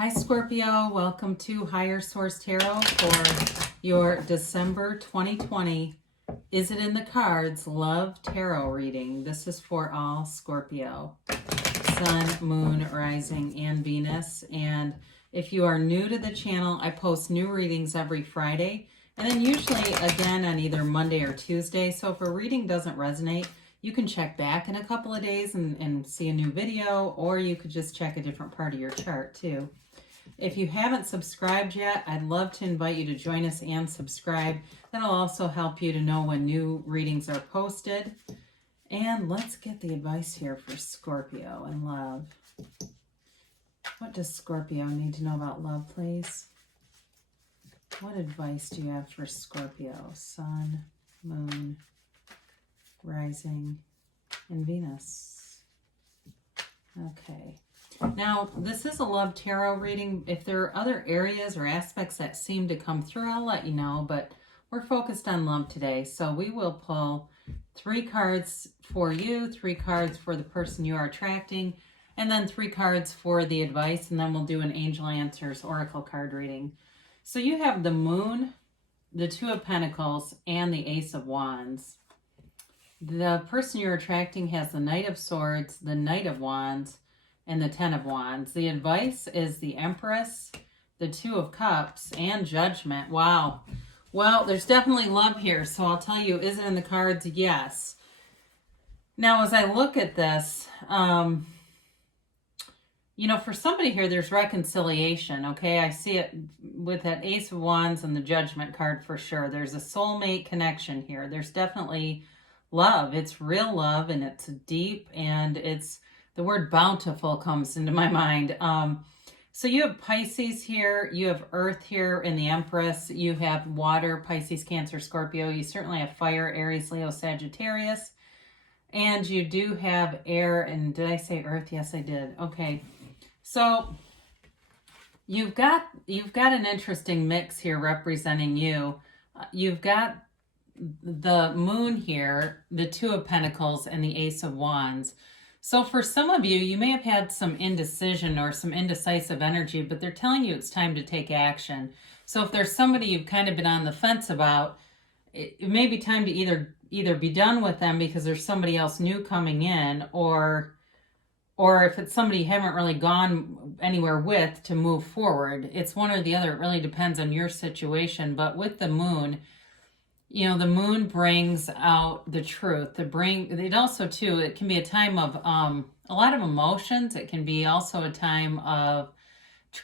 Hi Scorpio, welcome to Higher Source Tarot for your December 2020 Is It in the Cards Love Tarot reading. This is for all Scorpio, Sun, Moon, Rising, and Venus. And if you are new to the channel, I post new readings every Friday and then usually again on either Monday or Tuesday. So if a reading doesn't resonate, you can check back in a couple of days and see a new video, or you could just check a different part of your chart too. If you haven't subscribed yet, I'd love to invite you to join us and subscribe. That'll also help you to know when new readings are posted. And let's get the advice here for Scorpio and love. What does Scorpio need to know about love, please? What advice do you have for Scorpio? Sun, Moon, Rising, and Venus. Okay. Now, this is a love tarot reading. If there are other areas or aspects that seem to come through, I'll let you know, but we're focused on love today. So we will pull 3 cards for you, 3 cards for the person you are attracting, and then 3 cards for the advice, and then we'll do an Angel Answers Oracle card reading. So you have the Moon, the 2 of Pentacles, and the Ace of Wands. The person you're attracting has the Knight of Swords, the Knight of Wands, and the 10 of Wands. The advice is the Empress, the 2 of Cups, and Judgment. Wow. Well, there's definitely love here. So I'll tell you, is it in the cards? Yes. Now, as I look at this, you know, for somebody here, there's reconciliation, okay? I see it with that Ace of Wands and the Judgment card for sure. There's a soulmate connection here. There's definitely love. It's real love, and it's deep, and it's... the word bountiful comes into my mind. So you have Pisces here, you have Earth here in the Empress, you have water, Pisces, Cancer, Scorpio. You certainly have fire, Aries, Leo, Sagittarius. And you do have air, and did I say Earth? Yes, I did. Okay. So you've got an interesting mix here representing you. You've got the Moon here, the 2 of Pentacles, and the Ace of Wands. So for some of you, you may have had some indecision or some indecisive energy, but they're telling you it's time to take action. So if there's somebody you've kind of been on the fence about, it may be time to either be done with them because there's somebody else new coming in, or if it's somebody you haven't really gone anywhere with, to move forward. It's one or the other. It really depends on your situation. But with the Moon, you know, the Moon brings out the truth. It also, too, it can be a time of a lot of emotions. It can be also a time of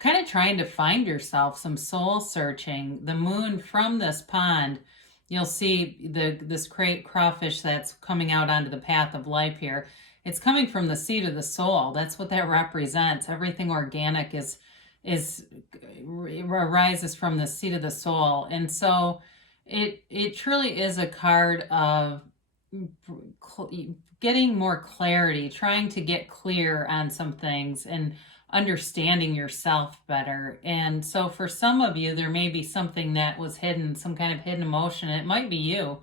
kind of trying to find yourself, some soul searching. The Moon from this pond, you'll see this great crawfish that's coming out onto the path of life here. It's coming from the seed of the soul. That's what that represents. Everything organic arises from the seed of the soul. And so it truly is a card of getting more clarity, trying to get clear on some things and understanding yourself better. And so for some of you, there may be something that was hidden, some kind of hidden emotion. It might be you,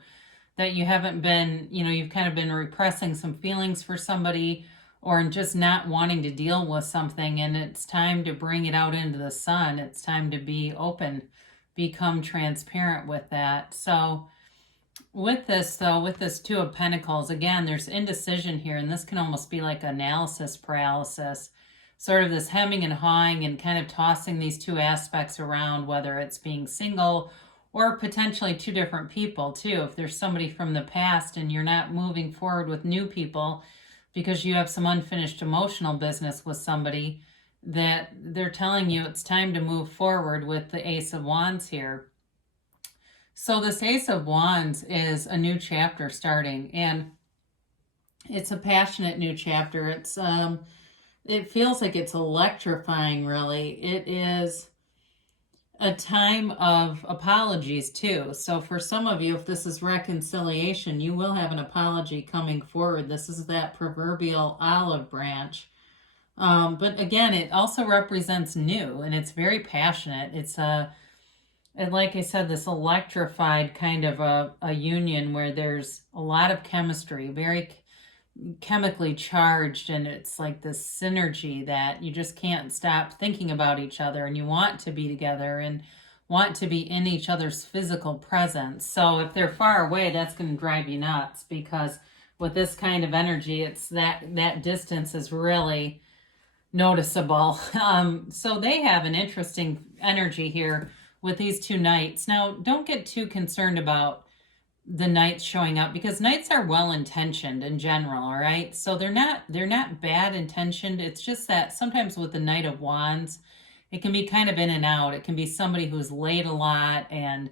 that you haven't been, you know, you've kind of been repressing some feelings for somebody, or just not wanting to deal with something, and it's time to bring it out into the sun. It's time to be open, become transparent with that. So with this, though, with this 2 of Pentacles, again, there's indecision here, and this can almost be like analysis paralysis, sort of this hemming and hawing and kind of tossing these 2 aspects around, whether it's being single or potentially 2 different people, too. If there's somebody from the past and you're not moving forward with new people because you have some unfinished emotional business with somebody, that they're telling you it's time to move forward with the Ace of Wands here. So this Ace of Wands is a new chapter starting, and it's a passionate new chapter. It's it feels like it's electrifying, really. It is a time of apologies too. So for some of you, if this is reconciliation, you will have an apology coming forward. This is that proverbial olive branch. But again, it also represents new, and it's very passionate. It's and like I said, this electrified kind of a union where there's a lot of chemistry, very chemically charged, and it's like this synergy that you just can't stop thinking about each other, and you want to be together and want to be in each other's physical presence. So if they're far away, that's going to drive you nuts, because with this kind of energy, it's that distance is really noticeable. So they have an interesting energy here with these two knights. Now, don't get too concerned about the knights showing up, because knights are well intentioned in general, all right? So they're not bad intentioned. It's just that sometimes with the Knight of Wands, it can be kind of in and out. It can be somebody who's late a lot and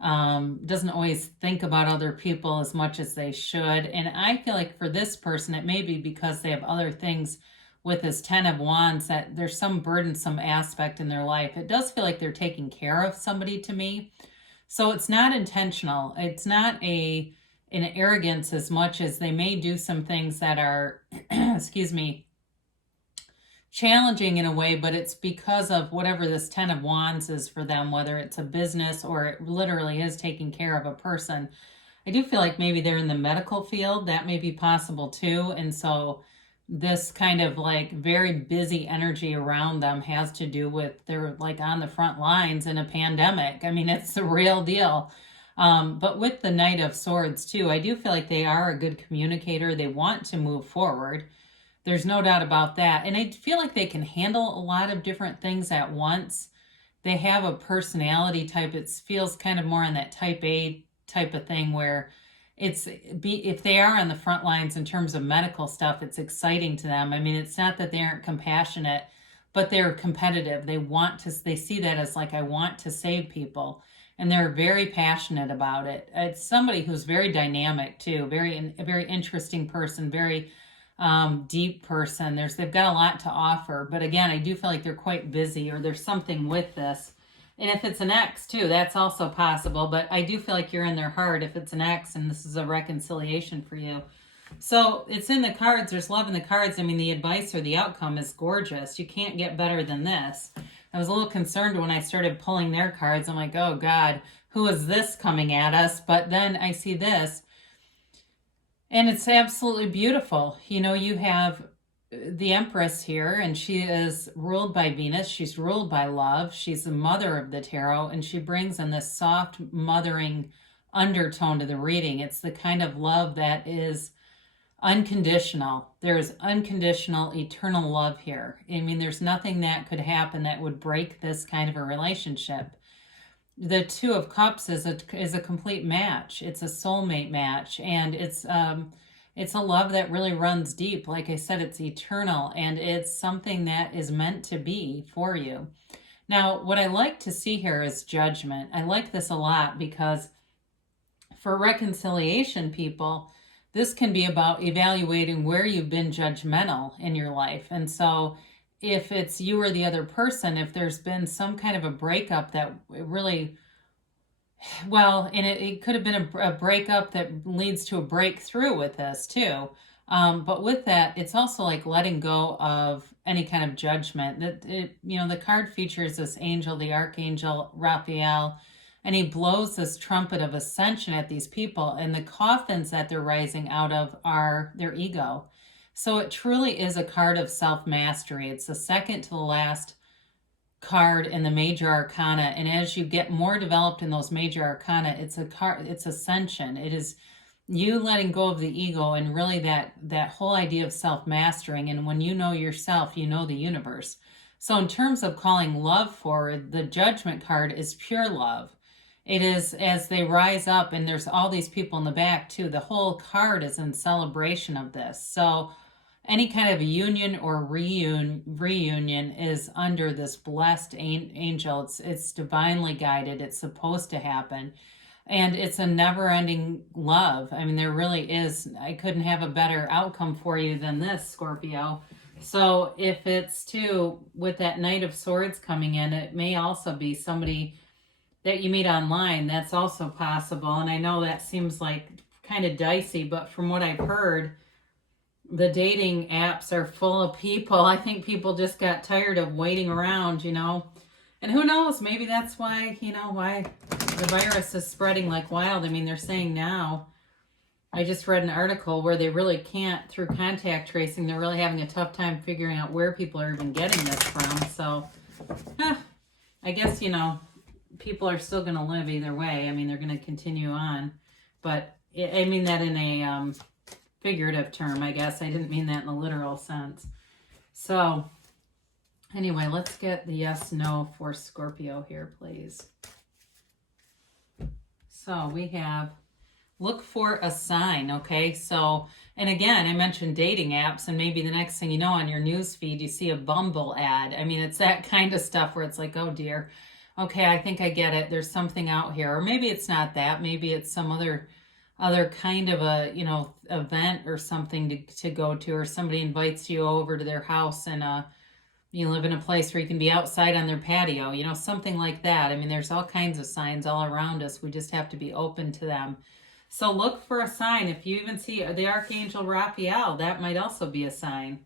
doesn't always think about other people as much as they should. And I feel like for this person, it may be because they have other things with this Ten of Wands, that there's some burdensome aspect in their life. It does feel like they're taking care of somebody to me. So it's not intentional. It's not an arrogance as much as they may do some things that are, excuse me, challenging in a way, but it's because of whatever this Ten of Wands is for them, whether it's a business or it literally is taking care of a person. I do feel like maybe they're in the medical field. That may be possible too. And so this kind of like very busy energy around them has to do with they're like on the front lines in a pandemic. I mean, it's the real deal. But with the Knight of Swords too, I do feel like they are a good communicator. They want to move forward. There's no doubt about that. And I feel like they can handle a lot of different things at once. They have a personality type. It feels kind of more on that type A type of thing, where if they are on the front lines in terms of medical stuff, it's exciting to them. I mean, it's not that they aren't compassionate, but they're competitive. They see that as like, I want to save people, and they're very passionate about it. It's somebody who's very dynamic too, a very interesting person, very deep person. They've got a lot to offer, but again, I do feel like they're quite busy, or there's something with this. And if it's an ex too, that's also possible. But I do feel like you're in their heart if it's an ex and this is a reconciliation for you. So it's in the cards. There's love in the cards. I mean, the advice or the outcome is gorgeous. You can't get better than this. I was a little concerned when I started pulling their cards. I'm like, oh God, who is this coming at us? But then I see this, and it's absolutely beautiful. You know, you have the Empress here, and she is ruled by Venus. She's ruled by love. She's the mother of the tarot, and she brings in this soft, mothering undertone to the reading. It's the kind of love that is unconditional. There is unconditional, eternal love here. I mean, there's nothing that could happen that would break this kind of a relationship. The Two of Cups is a complete match. It's a soulmate match, and it's a love that really runs deep. Like I said, it's eternal, and it's something that is meant to be for you. Now, what I like to see here is judgment. I like this a lot because for reconciliation people, this can be about evaluating where you've been judgmental in your life. And so if it's you or the other person, if there's been some kind of a breakup that really... Well, and it could have been a breakup that leads to a breakthrough with this too. But with that, it's also like letting go of any kind of judgment. The card features this angel, the Archangel Raphael, and he blows this trumpet of ascension at these people, and the coffins that they're rising out of are their ego. So it truly is a card of self-mastery. It's the second to the last card in the major arcana, and as you get more developed in those major arcana, it's ascension. It is you letting go of the ego, and really that whole idea of self-mastering. And when you know yourself, you know the universe. So in terms of calling love forward, the Judgment card is pure love. It is as they rise up, and there's all these people in the back too. The whole card is in celebration of this. So any kind of a union or reunion is under this blessed angel. It's divinely guided. It's supposed to happen. And it's a never-ending love. I mean, there really is. I couldn't have a better outcome for you than this, Scorpio. So if it's too, with that Knight of Swords coming in, it may also be somebody that you meet online. That's also possible. And I know that seems like kind of dicey, but from what I've heard, the dating apps are full of people. I think people just got tired of waiting around, And who knows, maybe that's why, why the virus is spreading like wild. I mean, they're saying now I just read an article where they really can't, through contact tracing, they're really having a tough time figuring out where people are even getting this from. So, I guess, you know, people are still going to live either way. I mean, they're going to continue on. But I mean that in a figurative term, I guess. I didn't mean that in a literal sense. So, anyway, let's get the yes, no for Scorpio here, please. So, we have look for a sign, okay? So, and again, I mentioned dating apps, and maybe the next thing you know on your news feed, you see a Bumble ad. I mean, it's that kind of stuff where it's like, oh dear, okay, I think I get it. There's something out here. Or maybe it's not that. Maybe it's some other kind of a, you know, event or something to go to, or somebody invites you over to their house and you live in a place where you can be outside on their patio, you know, something like that. I mean, there's all kinds of signs all around us. We just have to be open to them. So look for a sign. If you even see the Archangel Raphael, that might also be a sign.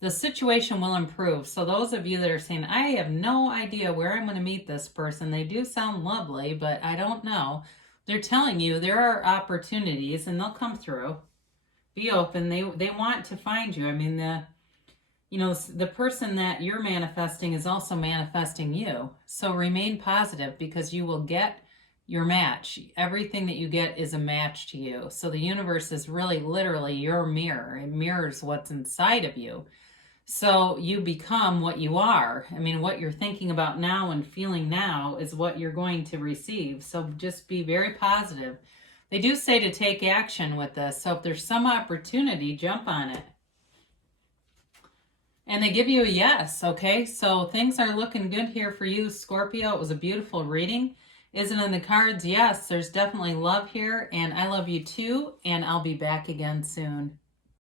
The situation will improve. So those of you that are saying, I have no idea where I'm going to meet this person. They do sound lovely, but I don't know. They're telling you there are opportunities and they'll come through. Be open. They want to find you. I mean, the person that you're manifesting is also manifesting you. So remain positive, because you will get your match. Everything that you get is a match to you. So the universe is really literally your mirror. It mirrors what's inside of you. So you become what you are. I mean, what you're thinking about now and feeling now is what you're going to receive. So just be very positive. They do say to take action with this. So if there's some opportunity, jump on it. And they give you a yes, okay? So things are looking good here for you, Scorpio. It was a beautiful reading. Is it in the cards? Yes, there's definitely love here. And I love you too. And I'll be back again soon.